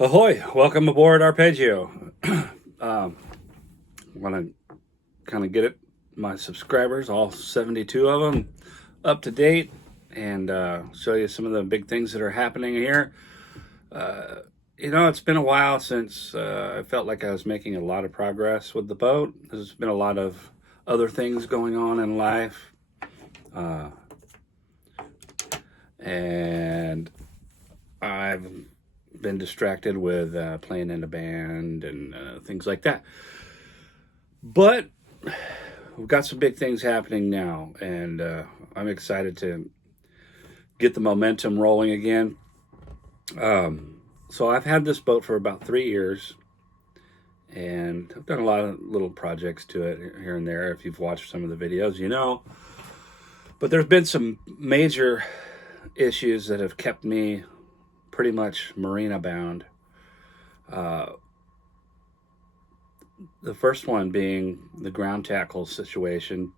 Ahoy! Welcome aboard Arpeggio. Want to kind of get my subscribers, all 72 of them, up to date and show you some of the big things that are happening here. It's been a while since I felt like I was making a lot of progress with the boat. There's been a lot of other things going on in life. And I've been distracted with playing in a band and things like that. But we've got some big things happening now, and I'm excited to get the momentum rolling again. So I've had this boat for about 3 years, and I've done a lot of little projects to it here and there. If you've watched some of the videos, you know. But there's been some major issues that have kept me pretty much marina bound. The first one being the ground tackle situation.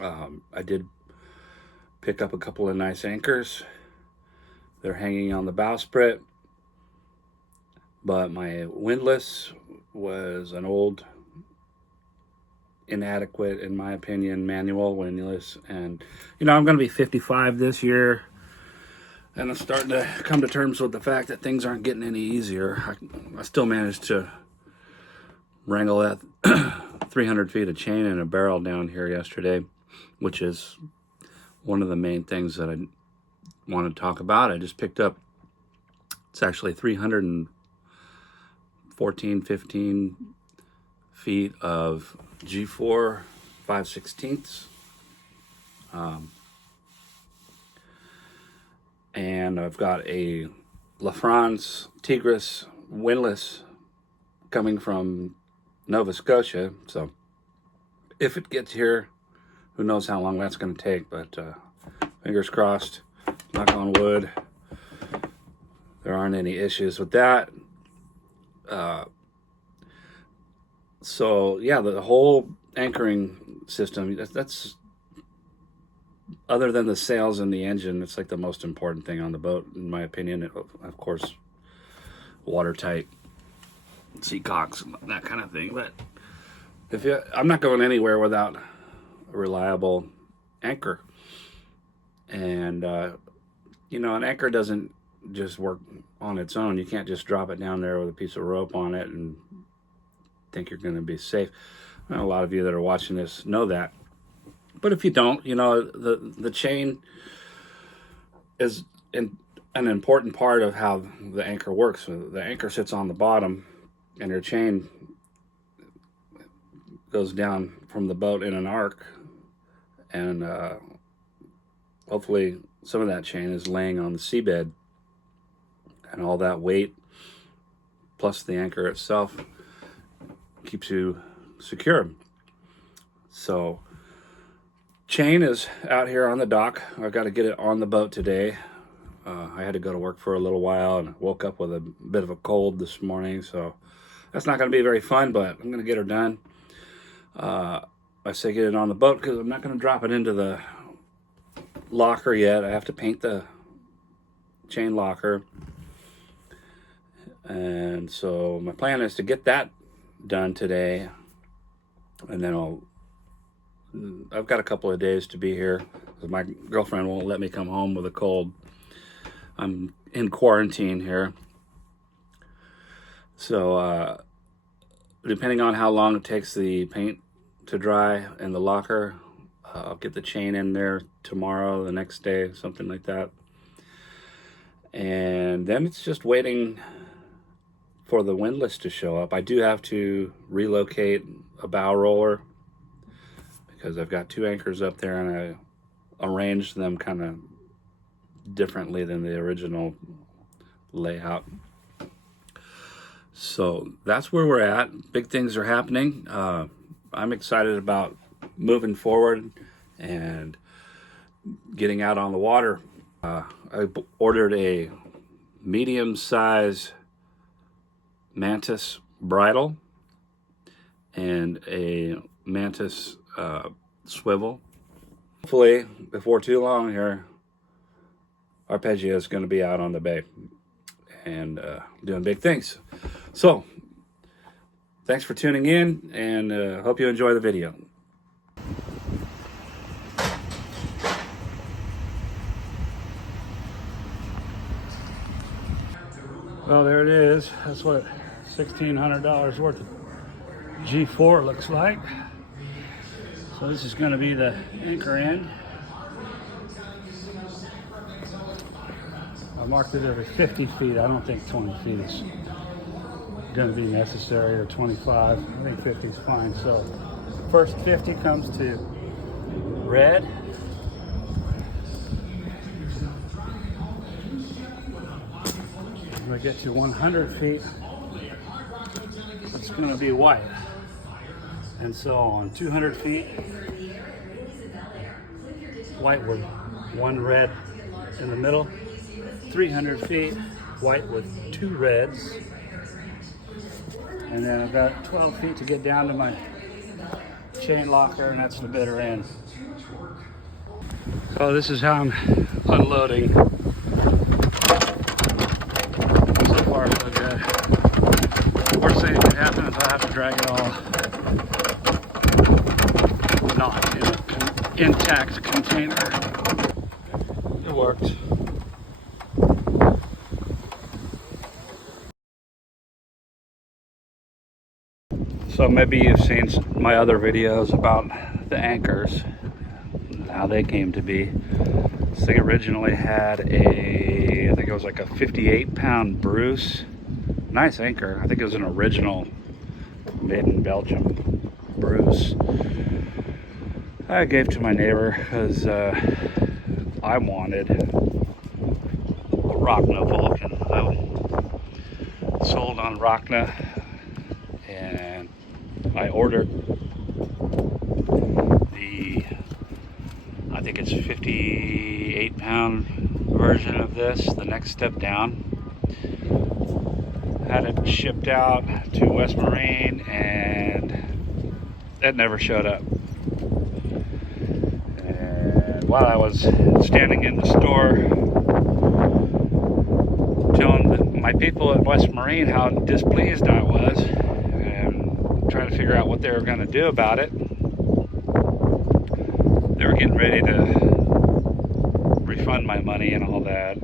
I did pick up a couple of nice anchors. They're hanging on the bowsprit, but my windlass was an old, inadequate, in my opinion, manual windlass. And I'm going to be 55 this year, and I'm starting to come to terms with the fact that things aren't getting any easier. I still managed to wrangle that 300 feet of chain in a barrel down here yesterday, which is one of the main things that I want to talk about. I just picked up, it's actually 15 feet of G4 5/16. And I've got a La France Tigris windlass coming from Nova Scotia. So if it gets here, who knows how long that's going to take, but fingers crossed, knock on wood, there aren't any issues with that. So yeah, the whole anchoring system, that's other than the sails and the engine, it's like the most important thing on the boat, in my opinion. Of course, watertight sea cocks, that kind of thing. But I'm not going anywhere without a reliable anchor. And an anchor doesn't just work on its own. You can't just drop it down there with a piece of rope on it and think you're going to be safe. I know a lot of you that are watching this know that. But if you don't, the chain is an important part of how the anchor works. The anchor sits on the bottom, and your chain goes down from the boat in an arc, and hopefully some of that chain is laying on the seabed, and all that weight plus the anchor itself keeps you secure. So chain is out here on the dock. I've got to get it on the boat today. I had to go to work for a little while and woke up with a bit of a cold this morning, so that's not going to be very fun, but I'm going to get her done. I say get it on the boat because I'm not going to drop it into the locker yet. I have to paint the chain locker, and so my plan is to get that done today, and then I've got a couple of days to be here because my girlfriend won't let me come home with a cold. I'm in quarantine here. So depending on how long it takes the paint to dry in the locker, I'll get the chain in there tomorrow, the next day, something like that. And then it's just waiting for the windlass to show up. I do have to relocate a bow roller because I've got 2 anchors up there, and I arranged them kind of differently than the original layout. So that's where we're at. Big things are happening. I'm excited about moving forward and getting out on the water. I ordered a medium-size Mantis bridle and a Mantis swivel. Hopefully, before too long here, Arpeggio is going to be out on the bay. and doing big things. So thanks for tuning in, and hope you enjoy the video. Well, there it is. That's what $1,600 worth of G4 looks like. So this is going to be the anchor end. I marked it every 50 feet. I don't think 20 feet is going to be necessary, or 25. I think 50 is fine. So first 50 comes to red. When I get to 100 feet, it's going to be white. And so on 200 feet, white with one red in the middle. 300 feet, white with two reds. And then I've got 12 feet to get down to my chain locker, and that's the bitter end. So this is how I'm unloading. So far, so good. Worst thing that could happen is I have to drag it all not in an intact container. It worked. So maybe you've seen my other videos about the anchors, how they came to be. This thing originally had I think it was like a 58-pound Bruce. Nice anchor. I think it was an original made in Belgium Bruce. I gave to my neighbor because I wanted a Rockna Vulcan. I sold on Rockna, and I ordered I think it's 58-pound version of this, the next step down. Had it shipped out to West Marine, and it never showed up. And while I was standing in the store telling my people at West Marine how displeased I was, and trying to figure out what they were going to do about it, they were getting ready to refund my money and all that.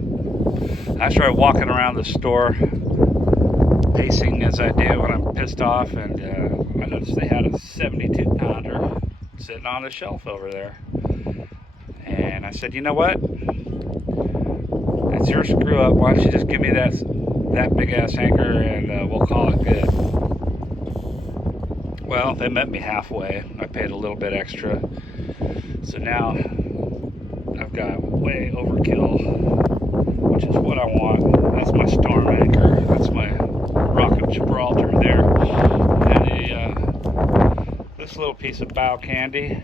I started walking around the store, pacing as I do when I'm pissed off, and I noticed they had a 72-pounder sitting on the shelf over there. And I said, you know what? It's your screw up. Why don't you just give me that big ass anchor, and we'll call it good. Well, they met me halfway. I paid a little bit extra. So now I've got way overkill, which is what I want. That's my storm anchor. That's my Rock of Gibraltar there. And this little piece of bow candy.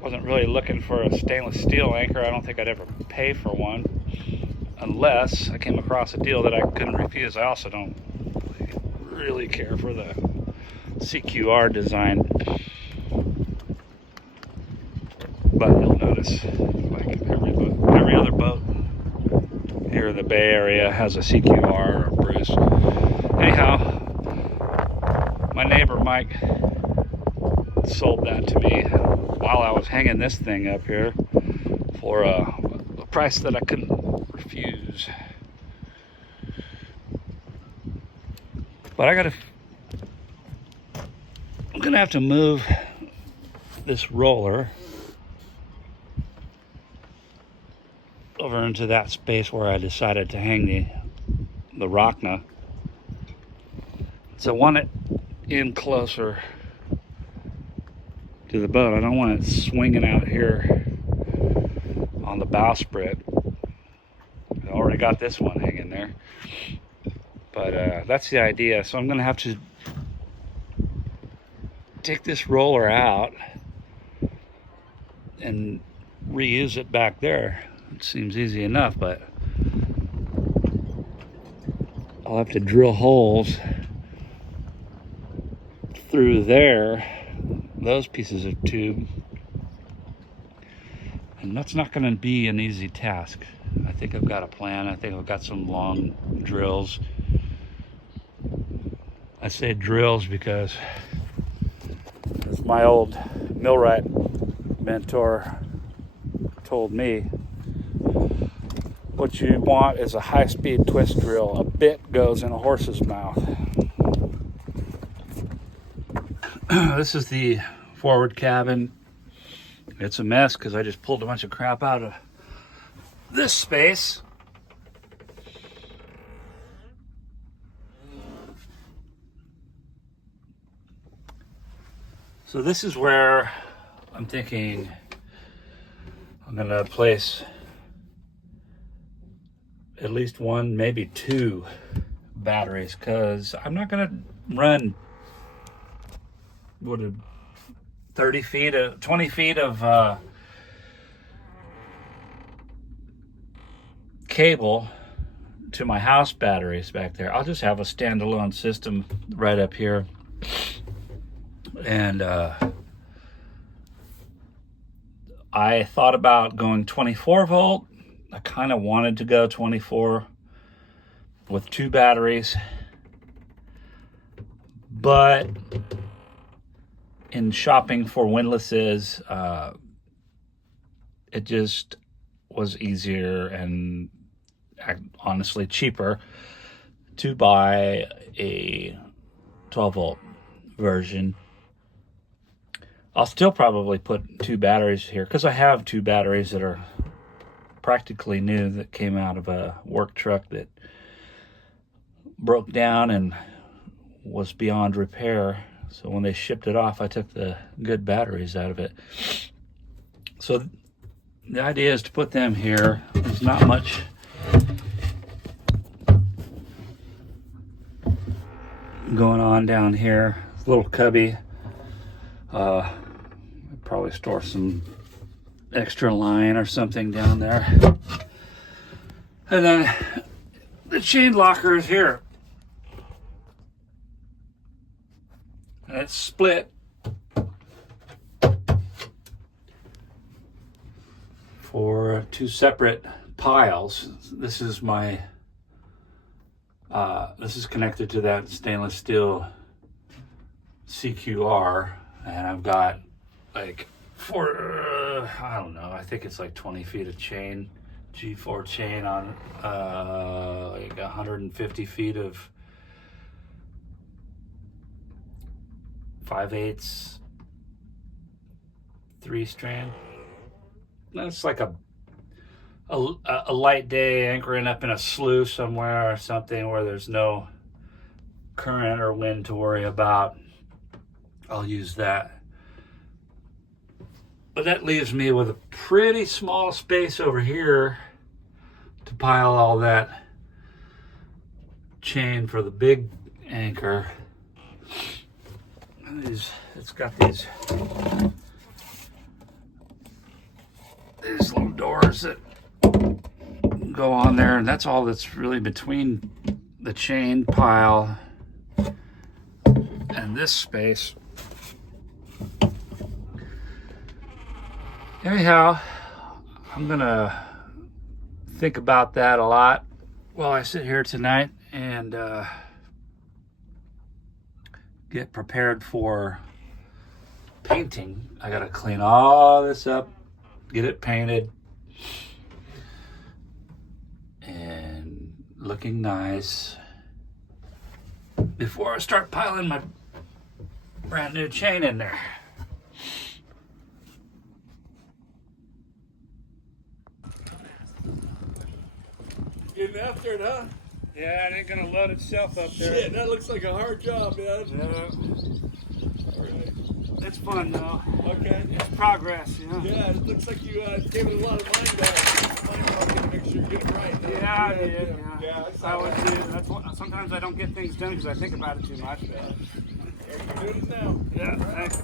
Wasn't really looking for a stainless steel anchor. I don't think I'd ever pay for one unless I came across a deal that I couldn't refuse. I also don't really care for the CQR design. But you'll notice, like every other boat here in the Bay Area has a CQR or a Bruce. Anyhow, my neighbor Mike sold that to me while I was hanging this thing up here for a price that I couldn't refuse. But I'm gonna have to move this roller over into that space where I decided to hang the Rockna. So I want it in closer to the boat. I don't want it swinging out here on the bowsprit. I already got this one hanging there. But that's the idea. So I'm gonna have to take this roller out and reuse it back there. It seems easy enough, but I'll have to drill holes through there, those pieces of tube, and that's not going to be an easy task. I think I've got a plan. I think I've got some long drills. I say drills because, as my old millwright mentor told me, what you want is a high-speed twist drill. A bit goes in a horse's mouth. This is the forward cabin. It's a mess because I just pulled a bunch of crap out of this space. So this is where I'm thinking I'm gonna place at least one, maybe two batteries, because I'm not gonna run 30 feet of 20 feet of cable to my house batteries back there. I'll just have a standalone system right up here. And I thought about going 24 volt. I kind of wanted to go 24 with two batteries, but in shopping for windlasses, it just was easier and honestly cheaper to buy a 12 volt version. I'll still probably put two batteries here because I have two batteries that are practically new that came out of a work truck that broke down and was beyond repair. So when they shipped it off, I took the good batteries out of it. So the idea is to put them here. There's not much going on down here. It's a little cubby. I'd probably store some extra line or something down there. And then the chain locker is here. And it's split for two separate piles. This is my this is connected to that stainless steel CQR, and I've got like I don't know, I think it's like 20 feet of chain, G4 chain on like 150 feet of 5/8 3-strand. That's like a light day anchoring up in a slough somewhere or something where there's no current or wind to worry about. I'll use that. But that leaves me with a pretty small space over here to pile all that chain for the big anchor. It's got these little doors that go on there, and that's all that's really between the chain pile and this space. Anyhow, I'm gonna think about that a lot while I sit here tonight and get prepared for painting. I gotta clean all this up, get it painted and looking nice before I start piling my brand new chain in there. Getting after it, huh? Yeah, it ain't gonna load itself up there. Shit, that looks like a hard job, man. Yeah. All right. It's fun though. Okay. It's progress, you know. Yeah, it looks like you gave it a lot of mind to make sure you get it right. Huh? Yeah, I did. Yeah, I always do. That's what, sometimes I don't get things done because I think about it too much. Yeah, you're doing it now. Yeah, thanks.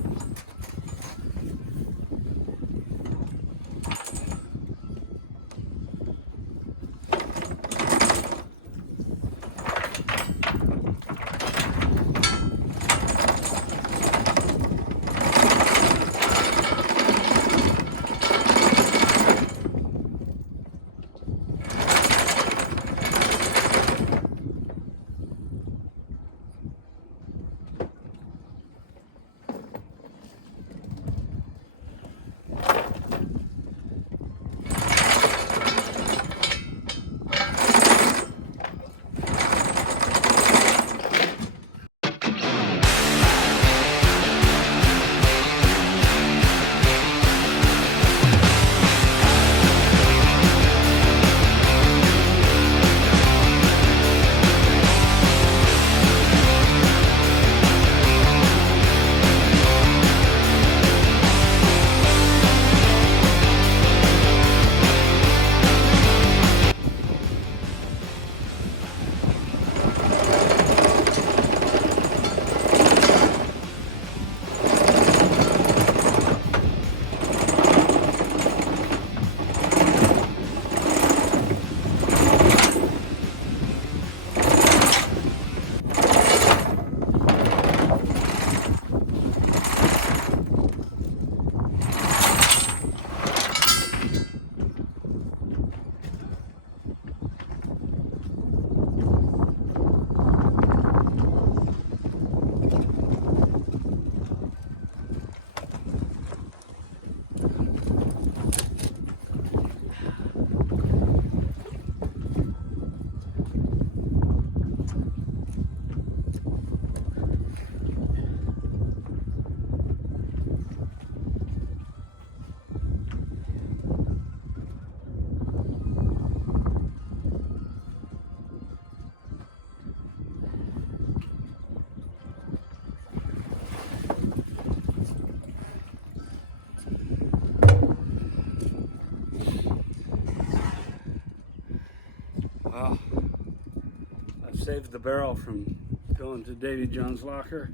Saved the barrel from going to Davy Jones' locker.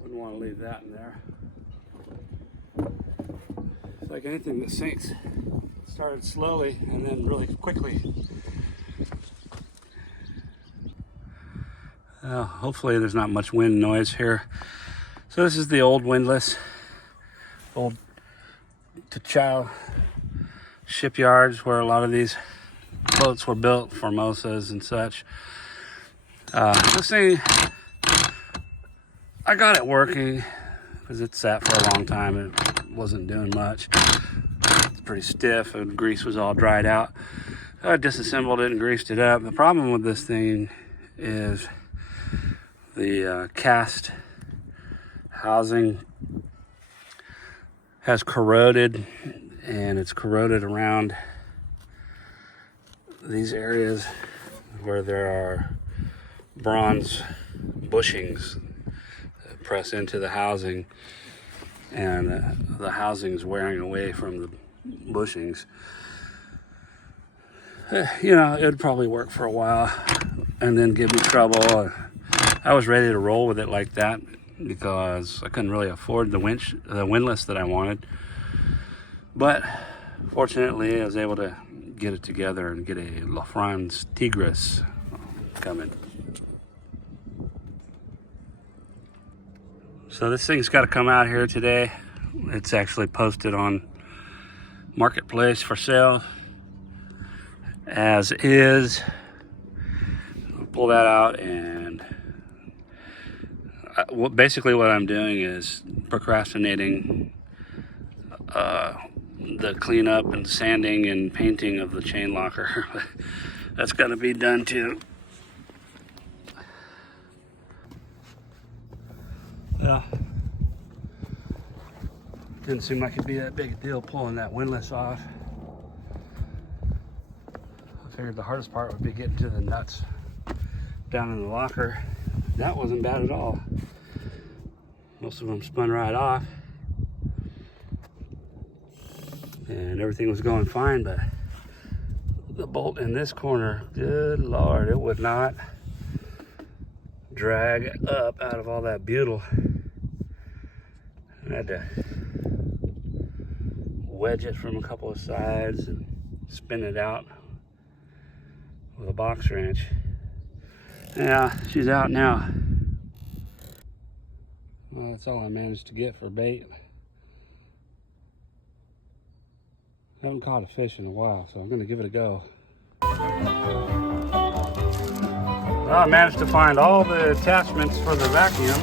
Wouldn't want to leave that in there. It's like anything that sinks. It started slowly and then really quickly. Hopefully there's not much wind noise here. So this is the old windlass, old Tachau shipyards where a lot of these boats were built, Formosas and such. This thing, I got it working because it sat for a long time and it wasn't doing much. It's pretty stiff and grease was all dried out. So I disassembled it and greased it up. The problem with this thing is the cast housing has corroded, and it's corroded around these areas where there are bronze bushings that press into the housing, and the housing's wearing away from the bushings. You know, it would probably work for a while and then give me trouble. I was ready to roll with it like that because I couldn't really afford the windlass that I wanted. But fortunately, I was able to get it together and get a LaFrance Tigris coming. So this thing's got to come out here today. It's actually posted on Marketplace for sale, as is. I'll pull that out, and basically what I'm doing is procrastinating the cleanup and sanding and painting of the chain locker. That's got to be done too. Well, didn't seem like it'd be that big a deal pulling that windlass off. I figured the hardest part would be getting to the nuts down in the locker. That wasn't bad at all. Most of them spun right off, and everything was going fine, but the bolt in this corner, good Lord, it would not drag up out of all that butyl. I had to wedge it from a couple of sides and spin it out with a box wrench. Yeah, she's out now. Well, that's all I managed to get for bait. I haven't caught a fish in a while, so I'm going to give it a go. Well, I managed to find all the attachments for the vacuum,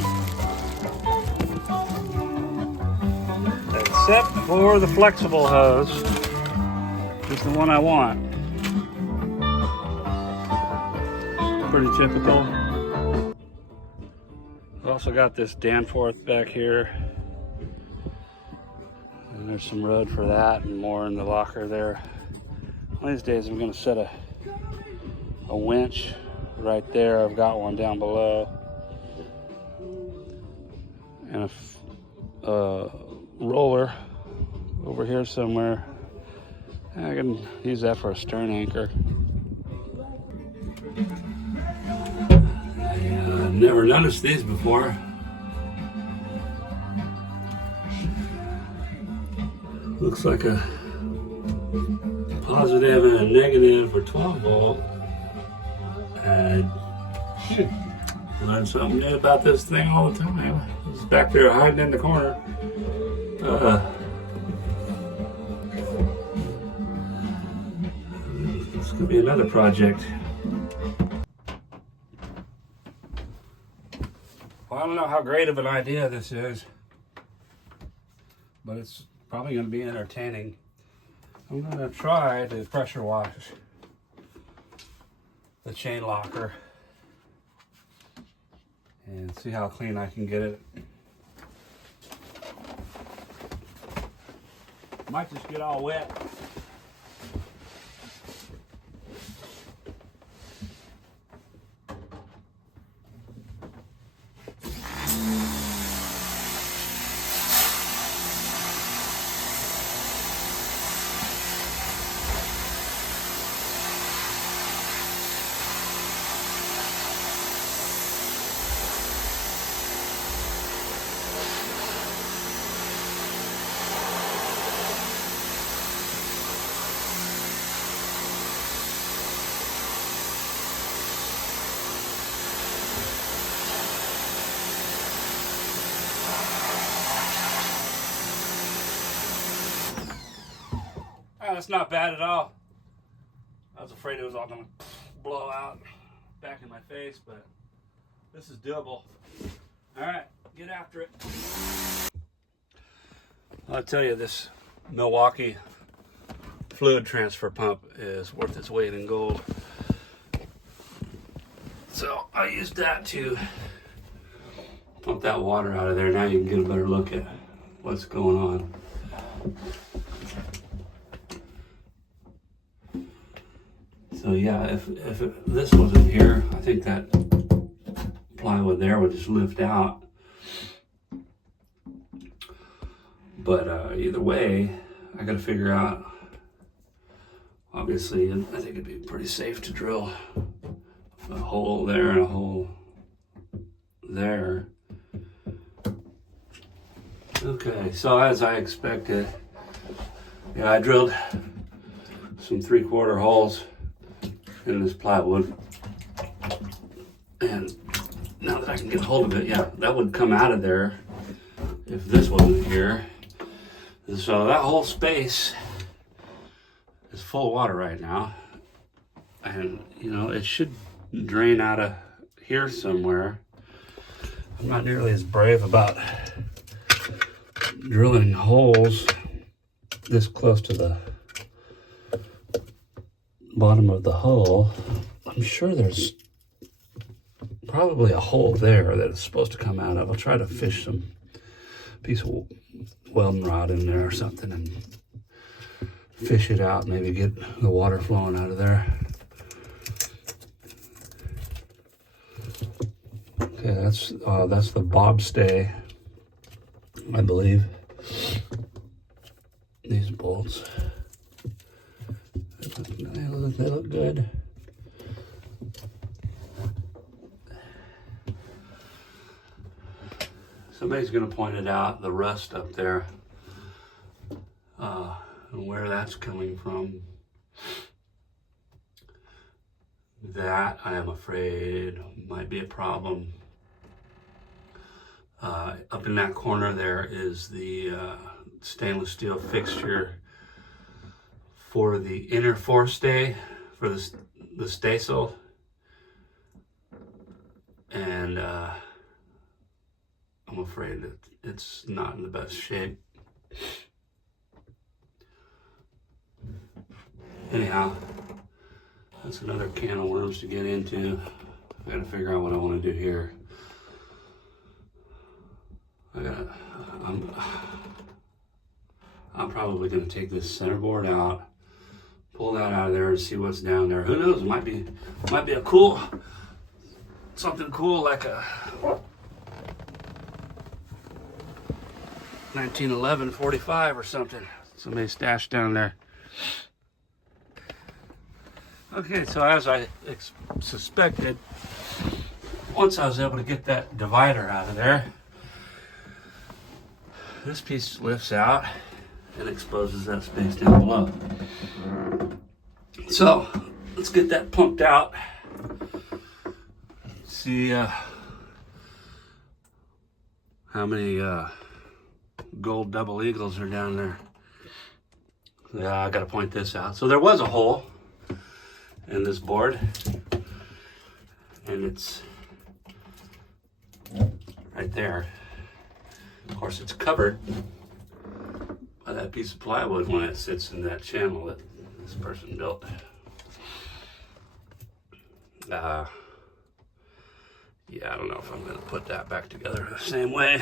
except for the flexible hose. It's the one I want. Pretty typical. I've also got this Danforth back here, and there's some road for that and more in the locker there. One of these days I'm going to set a winch right there. I've got one down below, and a roller over here somewhere. I can use that for a stern anchor. I've never noticed these before. Looks like a positive and a negative for 12 volt. And shit, learn something new about this thing all the time. It's back there hiding in the corner. This could be another project. Well, I don't know how great of an idea this is, but it's probably going to be entertaining. I'm going to try to pressure wash the chain locker and see how clean I can get it. Might just get all wet. Yeah, that's not bad at all. I was afraid it was all gonna blow out back in my face, but this is doable. All right, get after it. I'll tell you, this Milwaukee fluid transfer pump is worth its weight in gold. So I used that to pump that water out of there. Now you can get a better look at what's going on. So yeah, if this wasn't here, I think that plywood there would just lift out. But either way, I got to figure out. Obviously, I think it'd be pretty safe to drill a hole there and a hole there. Okay, so as I expected, yeah, I drilled some 3/4 holes in this plywood, and now that I can get a hold of it, yeah, that would come out of there if this wasn't here. And so that whole space is full of water right now, and you know, it should drain out of here somewhere. I'm not nearly as brave about drilling holes this close to the bottom of the hull. I'm sure there's probably a hole there that it's supposed to come out of. I'll try to fish some piece of welding rod in there or something and fish it out, maybe get the water flowing out of there. Okay, that's the bob stay, I believe. These bolts, they look good. Somebody's gonna point it out, the rust up there, and where that's coming from. That, I am afraid, might be a problem. Up in that corner there is the stainless steel fixture for the inner forestay, for the staysail. And I'm afraid that it's not in the best shape. Anyhow, that's another can of worms to get into. I gotta figure out what I want to do here. I'm probably gonna take this center board out, pull that out of there, and see what's down there. Who knows? It might be a cool, something cool like a 1911 45 or something. Somebody stashed down there. Okay, so as I suspected, once I was able to get that divider out of there, this piece lifts out and exposes that space down below. So let's get that pumped out. See how many gold double eagles are down there. Yeah, I gotta point this out. So there was a hole in this board, and it's right there. Of course, it's covered by that piece of plywood when it sits in that channel that this person built. Yeah, I don't know if I'm gonna put that back together the same way.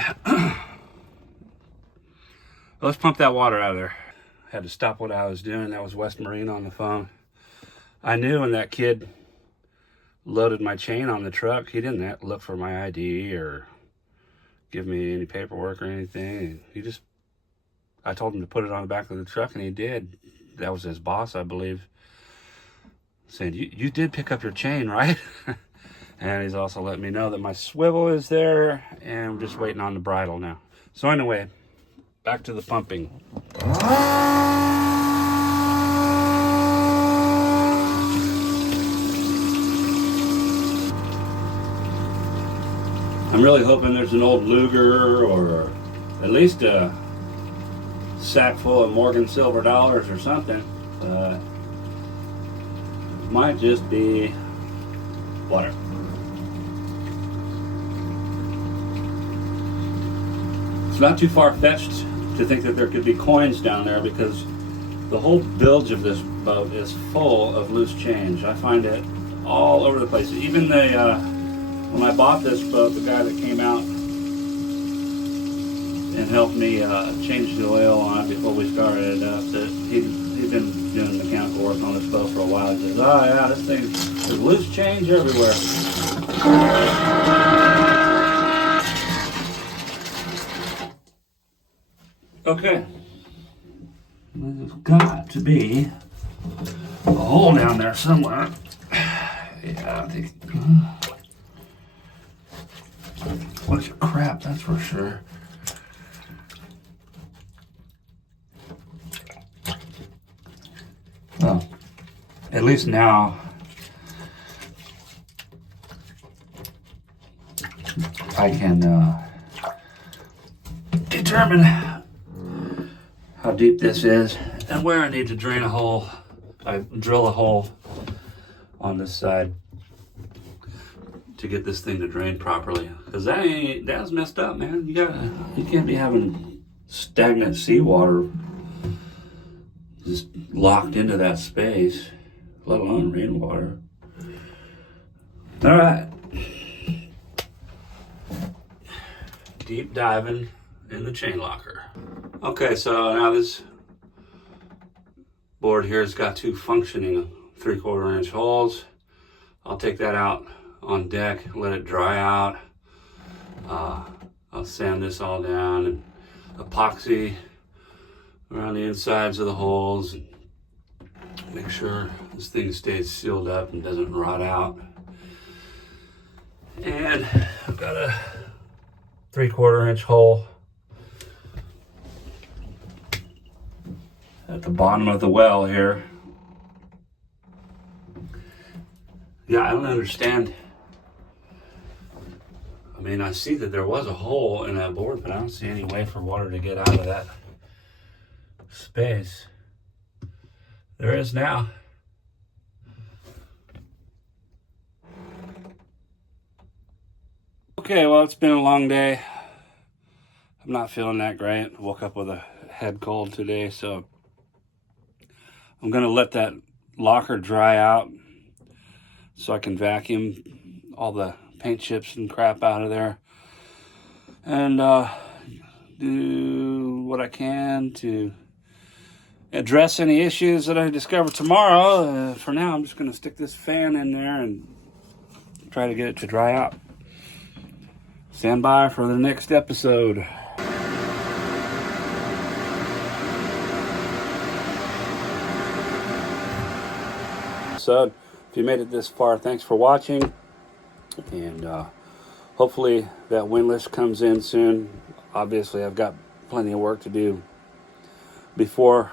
Let's pump that water out of there. Had to stop what I was doing. That was West Marine on the phone. I knew when that kid loaded my chain on the truck, he didn't look for my ID or give me any paperwork or anything. I told him to put it on the back of the truck, and he did. That was his boss, I believe, saying, you did pick up your chain, right? And he's also let me know that my swivel is there, and I'm just waiting on the bridle now. So anyway, back to the pumping. I'm really hoping there's an old Luger or at least a sack full of Morgan silver dollars or something. Might just be water. It's not too far-fetched to think that there could be coins down there, because the whole bilge of this boat is full of loose change. I find it all over the place. Even when I bought this boat, the guy that came out and helped me change the oil on it before we started it up, that he'd been doing mechanical work on this boat for a while. He says, "Oh yeah, this thing, there's loose change everywhere." Okay. There's got to be a hole down there somewhere. Yeah, I think. Bunch of crap, that's for sure. Well, at least now I can determine how deep this is and where I need to drain a hole. I drill a hole on this side to get this thing to drain properly, because that's messed up, man. You can't be having stagnant seawater just locked into that space, let alone rainwater. All right, deep diving in the chain locker. Okay, so now this board here has got two functioning 3/4 inch holes. I'll take that out on deck, let it dry out. I'll sand this all down and epoxy around the insides of the holes and make sure this thing stays sealed up and doesn't rot out. And I've got a 3/4 inch hole at the bottom of the well here. Yeah, I don't understand. I mean, I see that there was a hole in that board, but I don't see any way for water to get out of that space. There is now. Okay, well, it's been a long day. I'm not feeling that great. Woke up with a head cold today, so I'm gonna let that locker dry out so I can vacuum all the paint chips and crap out of there, and do what I can to address any issues that I discover tomorrow. For now, I'm just going to stick this fan in there and try to get it to dry out. Stand by for the next episode. So, if you made it this far, thanks for watching. And hopefully that windlass comes in soon. Obviously, I've got plenty of work to do before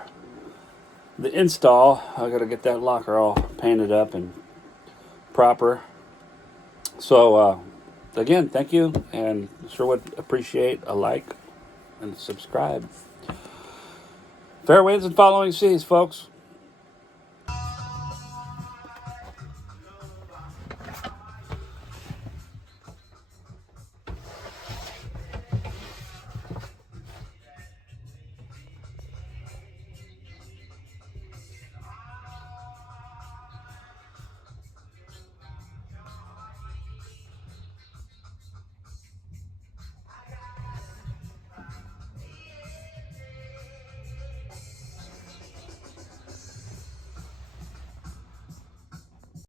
the install. I got to get that locker all painted up and proper. So again, thank you, and sure would appreciate a like and subscribe. Fair winds and following seas, folks.